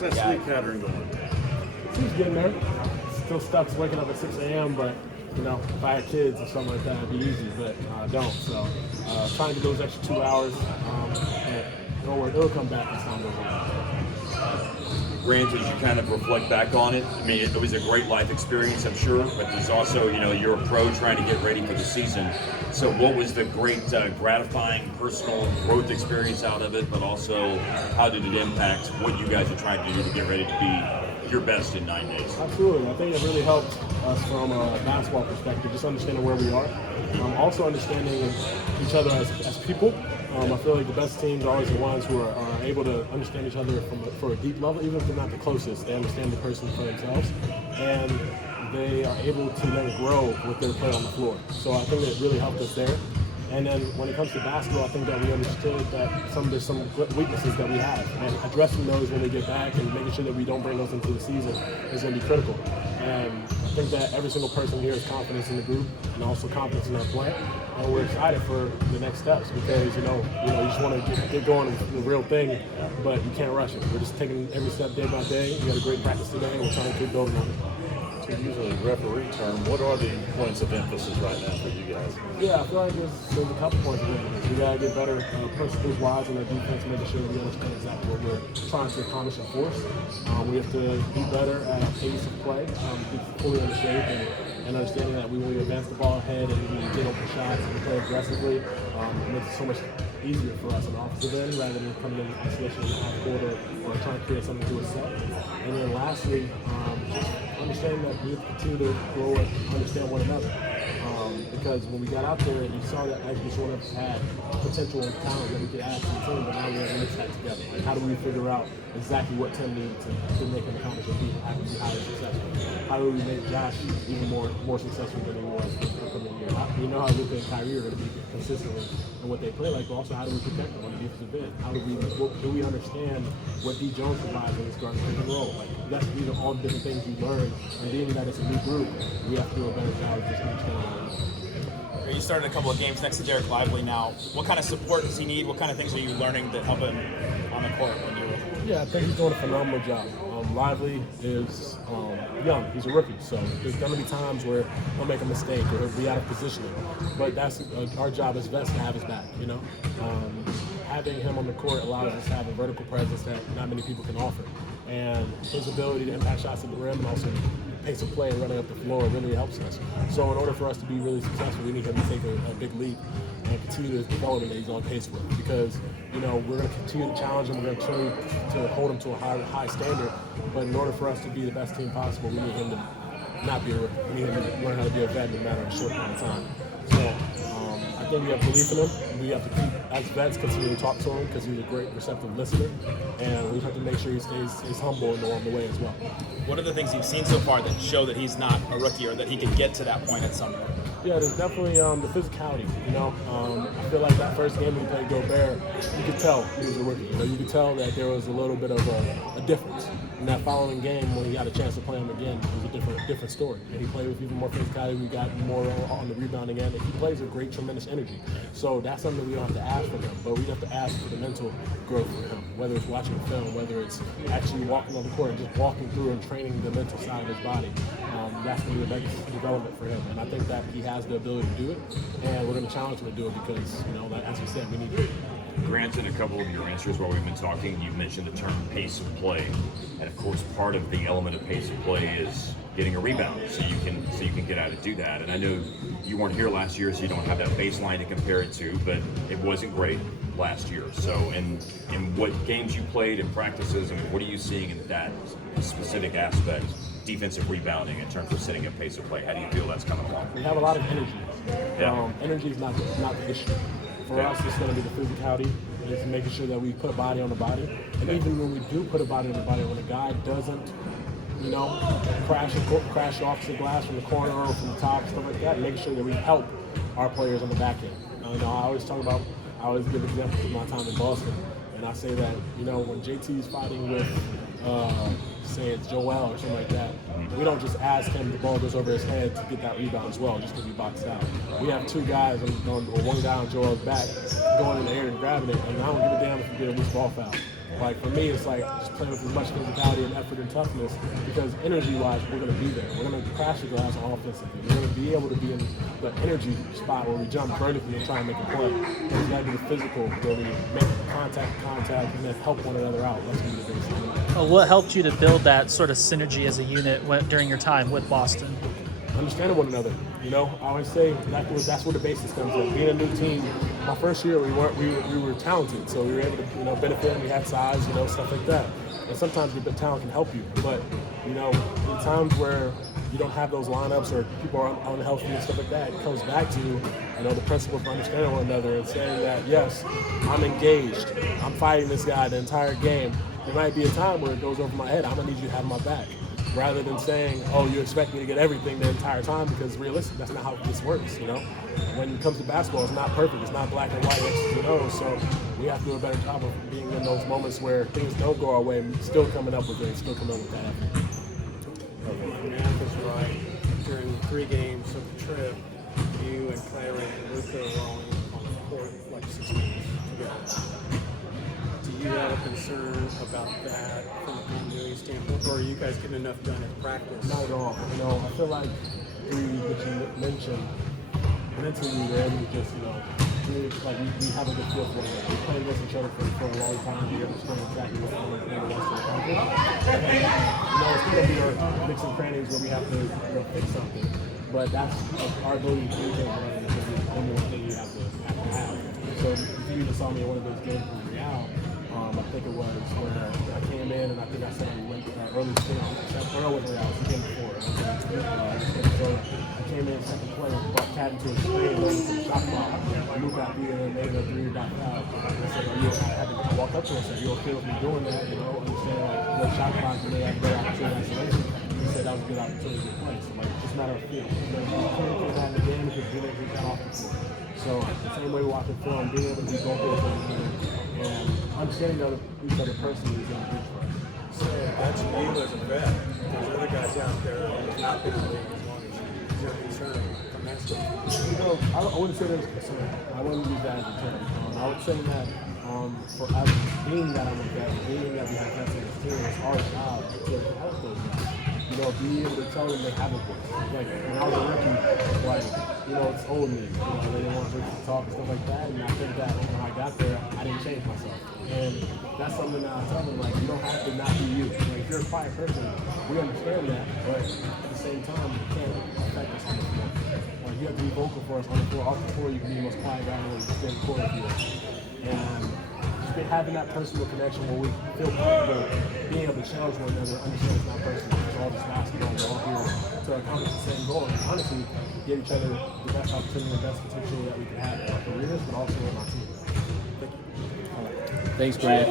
How's that sleep pattern going? He's getting there. Still stuck waking up at 6 a.m., but you know, if I had kids or something like that, it'd be easy, but I don't. So trying to get those extra 2 hours, and it'll come back as time goes on. Granted, as you kind of reflect back on it, I mean, it was a great life experience, I'm sure, but there's also, you know, you're a pro trying to get ready for the season. So what was the great gratifying personal growth experience out of it, but also how did it impact what you guys are trying to do to get ready to be your best in 9 days? Absolutely. I think it really helped us from a basketball perspective, just understanding where we are. Also understanding each other as people. I feel like the best teams are always the ones who are able to understand each other for a deep level, even if they're not the closest. They understand the person for themselves, and they are able to then grow with their play on the floor. So I think it really helped us there. And then when it comes to basketball, I think that we understood that there's some weaknesses that we have, and addressing those when we get back and making sure that we don't bring those into the season is going to be critical. And I think that every single person here has confidence in the group and also confidence in our play. And we're excited for the next steps because you just want to get going with the real thing, but you can't rush it. We're just taking every step day by day. We had a great practice today, and we're trying to keep building on it. To use a referee term, what are the points of emphasis right now for you guys? Yeah, I feel like there's a couple points of emphasis. We got to get better principles-wise in our defense, making sure that we understand exactly what we're trying to accomplish and force. We have to be better at our pace of play, be fully in shape, and understanding that when we advance the ball ahead and we get open shots and we play aggressively, it makes it so much easier for us on the offensive end rather than coming in isolation in the half court or trying to create something to a set. And then lastly, just understanding that we have to continue to grow and understand one another. Because when we got out there, you saw that each one of us had potential and talent that we could add to the team, but now we have to mix that together. Like, how do we figure out exactly what Tim needs to make him accomplish what he has to be highly successful? How do we make Josh even more successful than he was the upcoming year? We know how Luka and Kyrie are going to be consistently in what they play like, but also how do we protect them on the defensive end? Do we understand what D. Jones provides in this guard pick and roll? Like, these are all different things you learn, and being that it's a new group, we have to do a better job of just understanding it. You started a couple of games next to Dereck Lively now. What kind of support does he need? What kind of things are you learning that help him on the court when you're with him? Yeah, I think he's doing a phenomenal job. Lively is young. He's a rookie, so there's going to be times where he'll make a mistake or he'll be out of positioning. But that's our job as vets to have his back, you know? Having him on the court allows us to have a vertical presence that not many people can offer. And his ability to impact shots at the rim and also pace of play and running up the floor really helps us. So in order for us to be really successful, we need him to take a big leap and continue the development that he's on pace for. Because, we're going to continue to challenge him, we're going to continue to hold him to a high standard. But in order for us to be the best team possible, we need him to not be a rookie. We need him to learn how to be a vet in a matter of a short amount of time. So I think we have belief in him. We have to keep, as vets, continue to talk to him because he's a great receptive listener. And we have to make sure he stays humble along the way as well. What are the things you've seen so far that show that he's not a rookie or that he could get to that point at some point? Yeah, there's definitely the physicality, I feel like that first game we played Gobert, you could tell he was a rookie. You could tell that there was a little bit of a difference. In that following game, when he got a chance to play him again, it was a different story. And he played with even more physicality. We got more on the rebounding end. And he plays with great, tremendous energy. So that's something we don't have to ask for him, but we have to ask for the mental growth for him, whether it's watching film, whether it's actually walking on the court and just walking through and training the mental side of his body. That's going to be the biggest development for him. And I think that he has the ability to do it, and we're going to challenge him to do it because, as we said, we need to. Granted, a couple of your answers while we've been talking, you've mentioned the term pace of play, and of course, part of the element of pace of play is getting a rebound, so you can get out and do that. And I know you weren't here last year, so you don't have that baseline to compare it to, but it wasn't great last year. So, in what games you played and practices, and what are you seeing in that specific aspect? Defensive rebounding in terms of setting a pace of play. How do you feel that's coming along? We have a lot of energy. Yeah. Energy is not the issue. For us, it's going to be the physicality. It's making sure that we put a body on the body. And even when we do put a body on the body, when a guy doesn't, crash off the glass from the corner or from the top, stuff like that, making sure that we help our players on the back end. I always give examples of my time in Boston. And I say that, when JT is fighting with, say it's Joel or something like that, we don't just ask him the ball goes over his head to get that rebound as well, just because we boxed out. We have two guys, or one guy on Joel's back, going in the air and grabbing it, and I don't give a damn if you get a loose ball foul. Like for me, it's like just playing with as much physicality and effort and toughness, because energy-wise, we're going to be there. We're going to crash the glass offensively. We're going to be able to be in the energy spot where we jump vertically and try and make a play. And it's got to be the physical where we make contact, and then help one another out. That's going to be the basic. What helped you to build that sort of synergy as a unit during your time with Boston? Understanding one another. You know, I always say that's where the basis comes in. Being a new team, my first year we were talented, so we were able to benefit, and we had size, stuff like that. And sometimes your talent can help you, but in times where you don't have those lineups or people are unhealthy and stuff like that, it comes back to the principle of understanding one another and saying that yes, I'm engaged, I'm fighting this guy the entire game. There might be a time where it goes over my head. I'm gonna need you to have my back. Rather than saying, oh, you expect me to get everything the entire time, because realistically, that's not how this works, When it comes to basketball, it's not perfect. It's not black and white, X's and O's. So we have to do a better job of being in those moments where things don't go our way and still coming up with it, still coming up with that effort. My math is right. During the 3 games of the trip, you and Kyrie and Luka were only on the court like 6 minutes together. Do you have a concern about that from a continuity standpoint, or are you guys getting enough done in practice? Not at all. I feel like that you mentioned, mentally we were able to just, we have a good feel for it. We played against each other for a long time. We understand exactly what's going on in the rest of the country. It's going to be our nicks and crannies where we have to fix something. But that's our ability to communicate with one another is the number one thing you have to have. So if you even saw me in one of those games with Real, I think it was where I came in and I think I said I went early spin on it was Real, it was the game before. So I came in second play, brought Cat into a screen, waiting for the shot clock. Luke out here and made a 3 got foul. And I said, I had to walk up to him and say, you okay with me doing that? Understand what shot clock and they had a great opportunity isolation. He said that was a good opportunity to play. So it's just a matter of feel. You communicate that in the game because you didn't got off the floor. So the same way we watch the film, being able to be vocal for the game and understanding each other personally is huge for us. So that's you as a vet. There's other guys out there who have not been in the league as long as you. Is there concern from that standpoint? I wouldn't say there's concern. I wouldn't use that as a term. I would say that for us, being that I'm a vet, being that we have vets on this team, it's our job to help those guys. Be able to tell them they have a voice. Like when I was a rookie, it's old me. They didn't want to talk and stuff like that. And I think that when I got there, I didn't change myself. And that's something that I tell them, you don't have to not be you. If you're a quiet person, we understand that, but at the same time, you can't affect us on the floor. You have to be vocal for us on the floor. Off the floor, you can be the most quiet guy in the world. You stay in the court if you will. And just having that personal connection where we feel comfortable being able to challenge one another, understand it's not personal. It's all just basketball. We're all here to accomplish the same goal. And honestly, give each other the best opportunity, the best potential that we can have in our careers, but also in our team. Thanks, Brad.